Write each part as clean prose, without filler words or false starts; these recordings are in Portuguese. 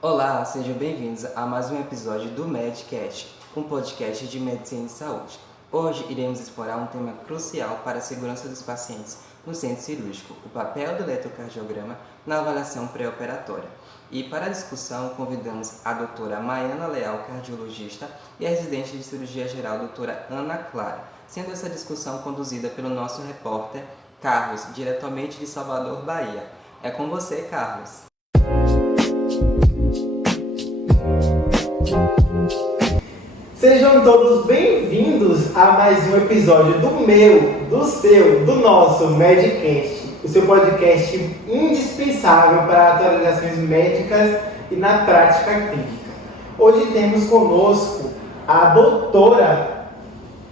Olá, sejam bem-vindos a mais um episódio do Medcast, um podcast de medicina e saúde. Hoje iremos explorar um tema crucial para a segurança dos pacientes no centro cirúrgico, o papel do eletrocardiograma na avaliação pré-operatória. E para a discussão convidamos a doutora Maiana Leal, cardiologista, e a residente de cirurgia geral, doutora Ana Clara, sendo essa discussão conduzida pelo nosso repórter Carlos, diretamente de Salvador, Bahia. É com você, Carlos. Sejam todos bem-vindos a mais um episódio do meu, do seu, do nosso Medcast, o seu podcast indispensável para atualizações médicas e na prática clínica. Hoje temos conosco a doutora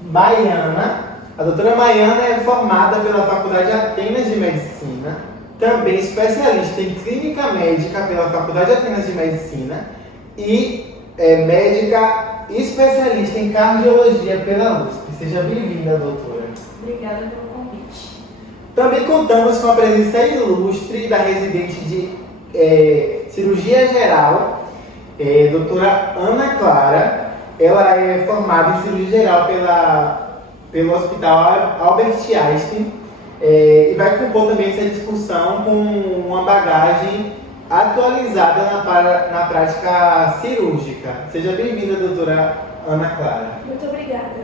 Maiana. A doutora Maiana é formada pela Faculdade Atenas de Medicina, também especialista em clínica médica pela Faculdade Atenas de Medicina e médica especialista em cardiologia pela USP. Seja bem-vinda, doutora. Obrigada pelo convite. Também contamos com a presença ilustre da residente de cirurgia geral, doutora Ana Clara. Ela é formada em cirurgia geral pelo Hospital Albert Einstein e vai compor também essa discussão com uma bagagem atualizada na prática cirúrgica. Seja bem-vinda, doutora Ana Clara. Muito obrigada.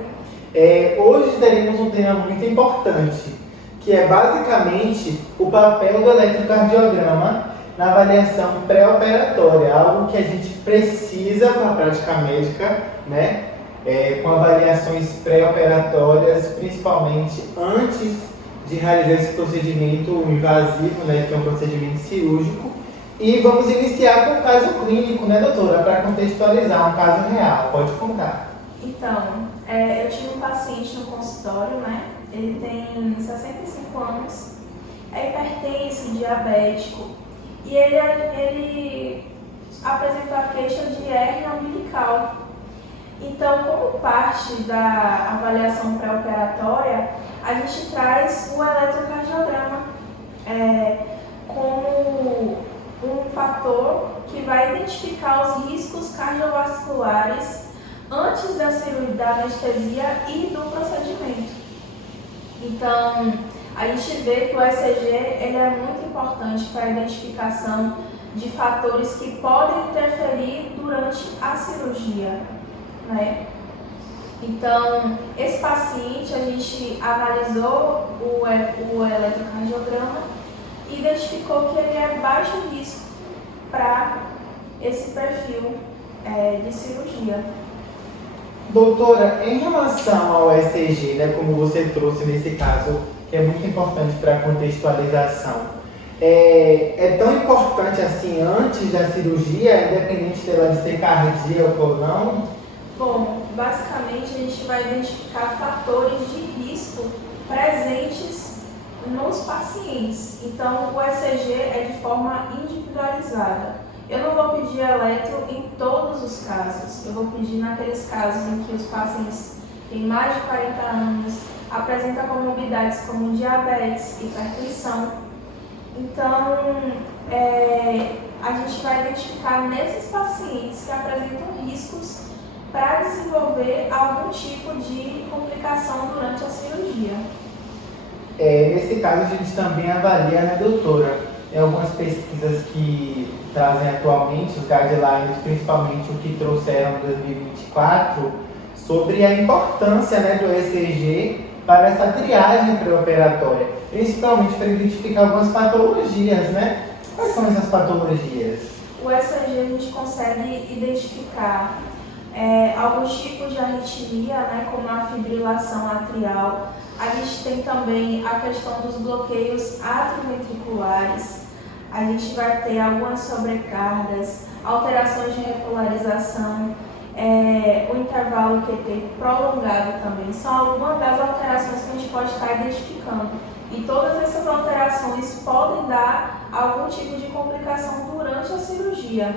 Hoje teremos um tema muito importante, que é basicamente o papel do eletrocardiograma na avaliação pré-operatória, algo que a gente precisa para a prática médica, né? Com avaliações pré-operatórias, principalmente antes de realizar esse procedimento invasivo, né, que é um procedimento cirúrgico. E vamos iniciar com o caso clínico, né, doutora? Para contextualizar um caso real. Pode contar. Então, eu tive um paciente no consultório, né? Ele tem 65 anos, é hipertenso, diabético, e ele apresentou a queixa de hérnia umbilical. Então, como parte da avaliação pré-operatória, a gente traz o eletrocardiograma como um fator que vai identificar os riscos cardiovasculares antes da cirurgia, da anestesia e do procedimento. Então, a gente vê que o ECG ele é muito importante para a identificação de fatores que podem interferir durante a cirurgia, né? Então, esse paciente, a gente analisou o eletrocardiograma e identificou que ele é baixo risco para esse perfil de cirurgia. Doutora, em relação ao ECG, né, como você trouxe nesse caso, que é muito importante para a contextualização, é tão importante assim antes da cirurgia, independente dela ser cardíaca ou não? Bom, basicamente a gente vai identificar fatores de risco presentes nos pacientes. Então, o ECG é de forma individualizada. Eu não vou pedir eletro em todos os casos. Eu vou pedir naqueles casos em que os pacientes têm mais de 40 anos, apresentam comorbidades como diabetes, hipertensão. Então, a gente vai identificar nesses pacientes que apresentam riscos para desenvolver algum tipo de complicação durante a cirurgia. Nesse caso, a gente também avalia, né, doutora, algumas pesquisas que trazem atualmente, os guidelines, principalmente o que trouxeram em 2024, sobre a importância, né, do ECG para essa triagem pré-operatória, principalmente para identificar algumas patologias, né? Quais são essas patologias? O ECG a gente consegue identificar alguns tipos de arritmia, né, como a fibrilação atrial. A gente tem também a questão dos bloqueios atrioventriculares. A gente vai ter algumas sobrecargas, alterações de repolarização, o intervalo QT prolongado também. São algumas das alterações que a gente pode estar identificando. E todas essas alterações podem dar algum tipo de complicação durante a cirurgia.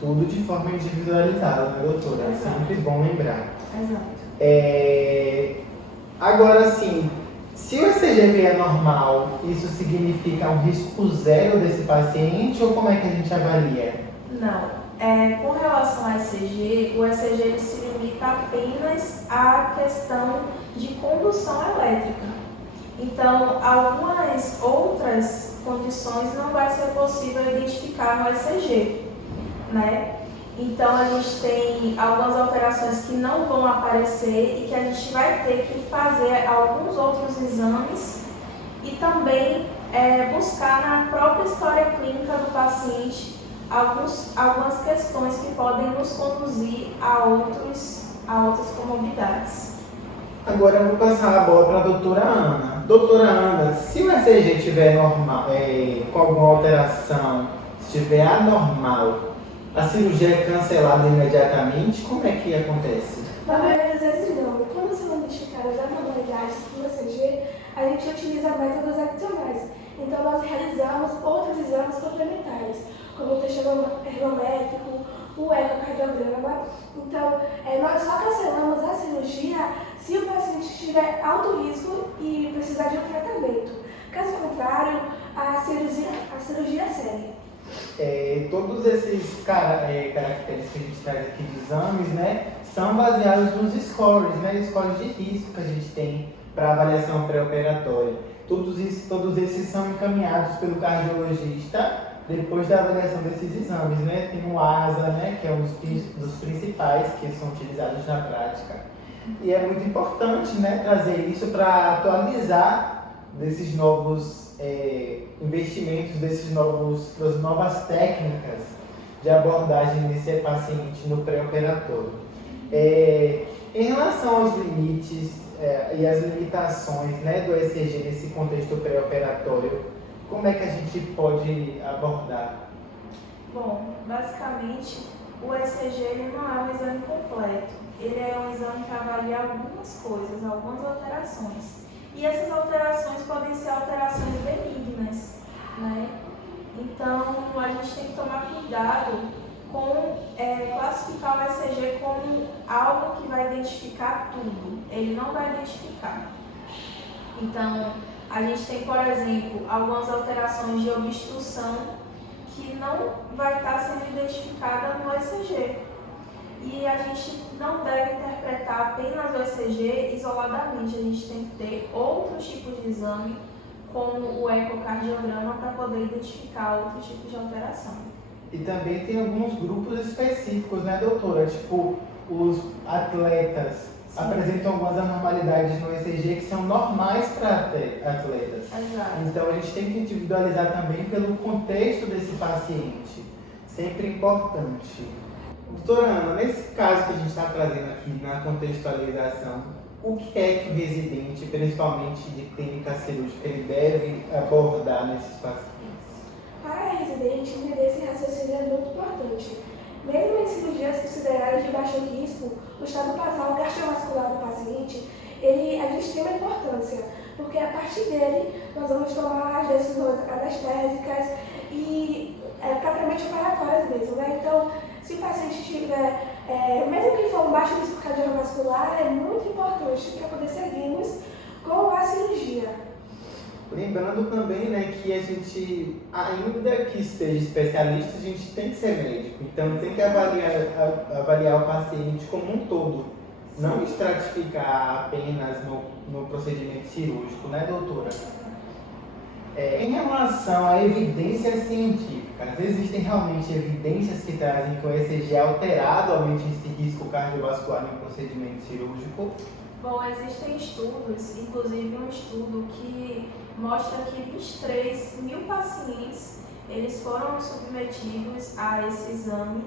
Tudo de forma individualizada, né, doutora? Exato. É sempre bom lembrar. Exato. Agora, sim, se o ECG vier normal, isso significa um risco zero desse paciente ou como é que a gente avalia? Não. Com relação ao ECG, o ECG ele se limita apenas à questão de condução elétrica. Então, algumas outras condições não vai ser possível identificar no ECG, né? Então, a gente tem algumas alterações que não vão aparecer e que a gente vai ter que fazer alguns outros exames e também buscar na própria história clínica do paciente algumas questões que podem nos conduzir a outras comorbidades. Agora eu vou passar a bola para a doutora Ana. Doutora Ana, se o ECG estiver normal, com alguma alteração, se estiver anormal, a cirurgia é cancelada imediatamente? Como é que acontece? Na maioria das vezes não. Quando são identificadas anormalidades do ECG, a gente utiliza métodos adicionais. Então nós realizamos outros exames complementares, como o teste ergométrico, o ecocardiograma. Então, nós só cancelamos a cirurgia se o paciente tiver alto risco e precisar de um tratamento. Caso contrário, a cirurgia segue. Todos esses caracteres que a gente traz aqui de exames, né, são baseados nos scores, né, scores de risco que a gente tem para avaliação pré-operatória. Todos esses são encaminhados pelo cardiologista depois da avaliação desses exames, né? Tem o ASA, né, que é um dos principais que são utilizados na prática. E é muito importante, né, trazer isso para atualizar desses novos investimentos, das novas técnicas de abordagem desse paciente no pré-operatório. Em relação aos limites e as limitações, né, do ECG nesse contexto pré-operatório, como é que a gente pode abordar? Bom, basicamente, o ECG ele não é um exame completo. Ele é um exame que avalia algumas coisas, algumas alterações. E essas alterações podem ser alterações benignas, né? Então, a gente tem que tomar cuidado com classificar o ECG como algo que vai identificar tudo. Ele não vai identificar. Então, a gente tem, por exemplo, algumas alterações de obstrução que não vai estar sendo identificada no ECG. E a gente não deve interpretar apenas o ECG isoladamente. A gente tem que ter outros tipos de exame, como o ecocardiograma, para poder identificar outros tipos de alteração. E também tem alguns grupos específicos, né, doutora? Tipo, os atletas apresentam algumas anormalidades no ECG que são normais para atletas. Exato. Então a gente tem que individualizar também pelo contexto desse paciente. Sempre importante. Doutora Ana, nesse caso que a gente está trazendo aqui na contextualização, o que é que o residente, principalmente de clínica cirúrgica, ele deve abordar nesses pacientes? Para a residente, entender esse raciocínio é muito importante. Mesmo em cirurgias consideradas de baixo risco, o estado basal cardiovascular do paciente, a gente tem uma importância, porque a partir dele nós vamos tomar as decisões anestésicas e propriamente operatórias mesmo, né? Então, se o paciente tiver, mesmo que for um baixo risco cardiovascular, é muito importante para poder seguirmos com a cirurgia. Lembrando também, né, que a gente, ainda que seja especialista, a gente tem que ser médico. Então tem que avaliar o paciente como um todo, não estratificar apenas no procedimento cirúrgico, né, doutora? Em relação a evidências científicas, existem realmente evidências que trazem que o ECG alterado aumente esse risco cardiovascular no procedimento cirúrgico? Bom, existem estudos, inclusive um estudo que mostra que 23 mil pacientes eles foram submetidos a esse exame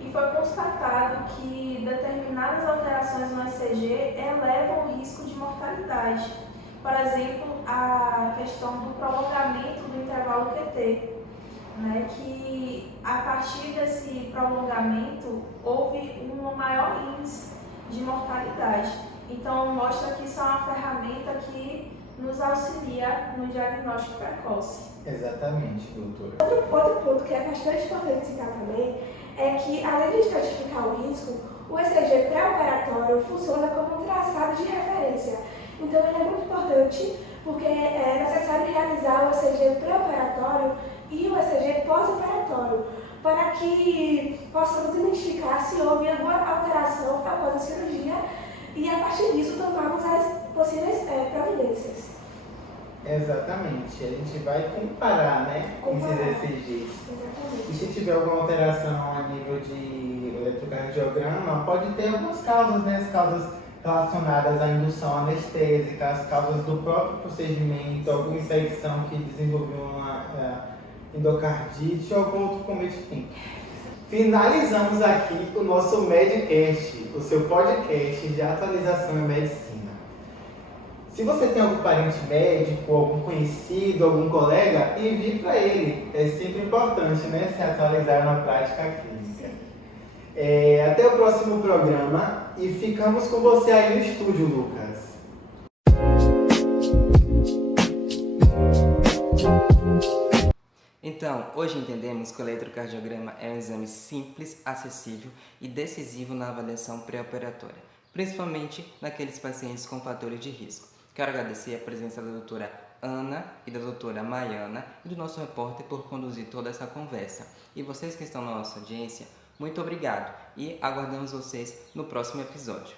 e foi constatado que determinadas alterações no ECG elevam o risco de mortalidade. Por exemplo, a questão do prolongamento do intervalo QT, né, que a partir desse prolongamento houve um maior índice de mortalidade. Então, mostra que isso é uma ferramenta que nos auxilia no diagnóstico precoce. Exatamente, doutora. Outro ponto que é bastante importante citar também é que, além de estratificar o risco, o ECG pré-operatório funciona como um traçado de referência. Então, ele é muito importante porque é necessário realizar o ECG pré-operatório e o ECG pós-operatório, para que possamos identificar se houve alguma alteração após a cirurgia e, a partir disso, tomarmos as possíveis providências. Exatamente, a gente vai comparar, né, esses ECGs. Exatamente. E se tiver alguma alteração a nível de eletrocardiograma, pode ter algumas causas, né, as causas relacionadas à indução anestésica, as causas do próprio procedimento, alguma infecção que desenvolveu uma endocardite ou algum outro cometimento. Finalizamos aqui o nosso Medcast, o seu podcast de atualização em medicina. Se você tem algum parente médico, algum conhecido, algum colega, envie para ele. É sempre importante, né, se atualizar na prática clínica. Até o próximo programa e ficamos com você aí no estúdio, Lucas. Então, hoje entendemos que o eletrocardiograma é um exame simples, acessível e decisivo na avaliação pré-operatória, principalmente naqueles pacientes com fatores de risco. Quero agradecer a presença da doutora Ana e da doutora Maiana e do nosso repórter por conduzir toda essa conversa. E vocês que estão na nossa audiência, muito obrigado e aguardamos vocês no próximo episódio.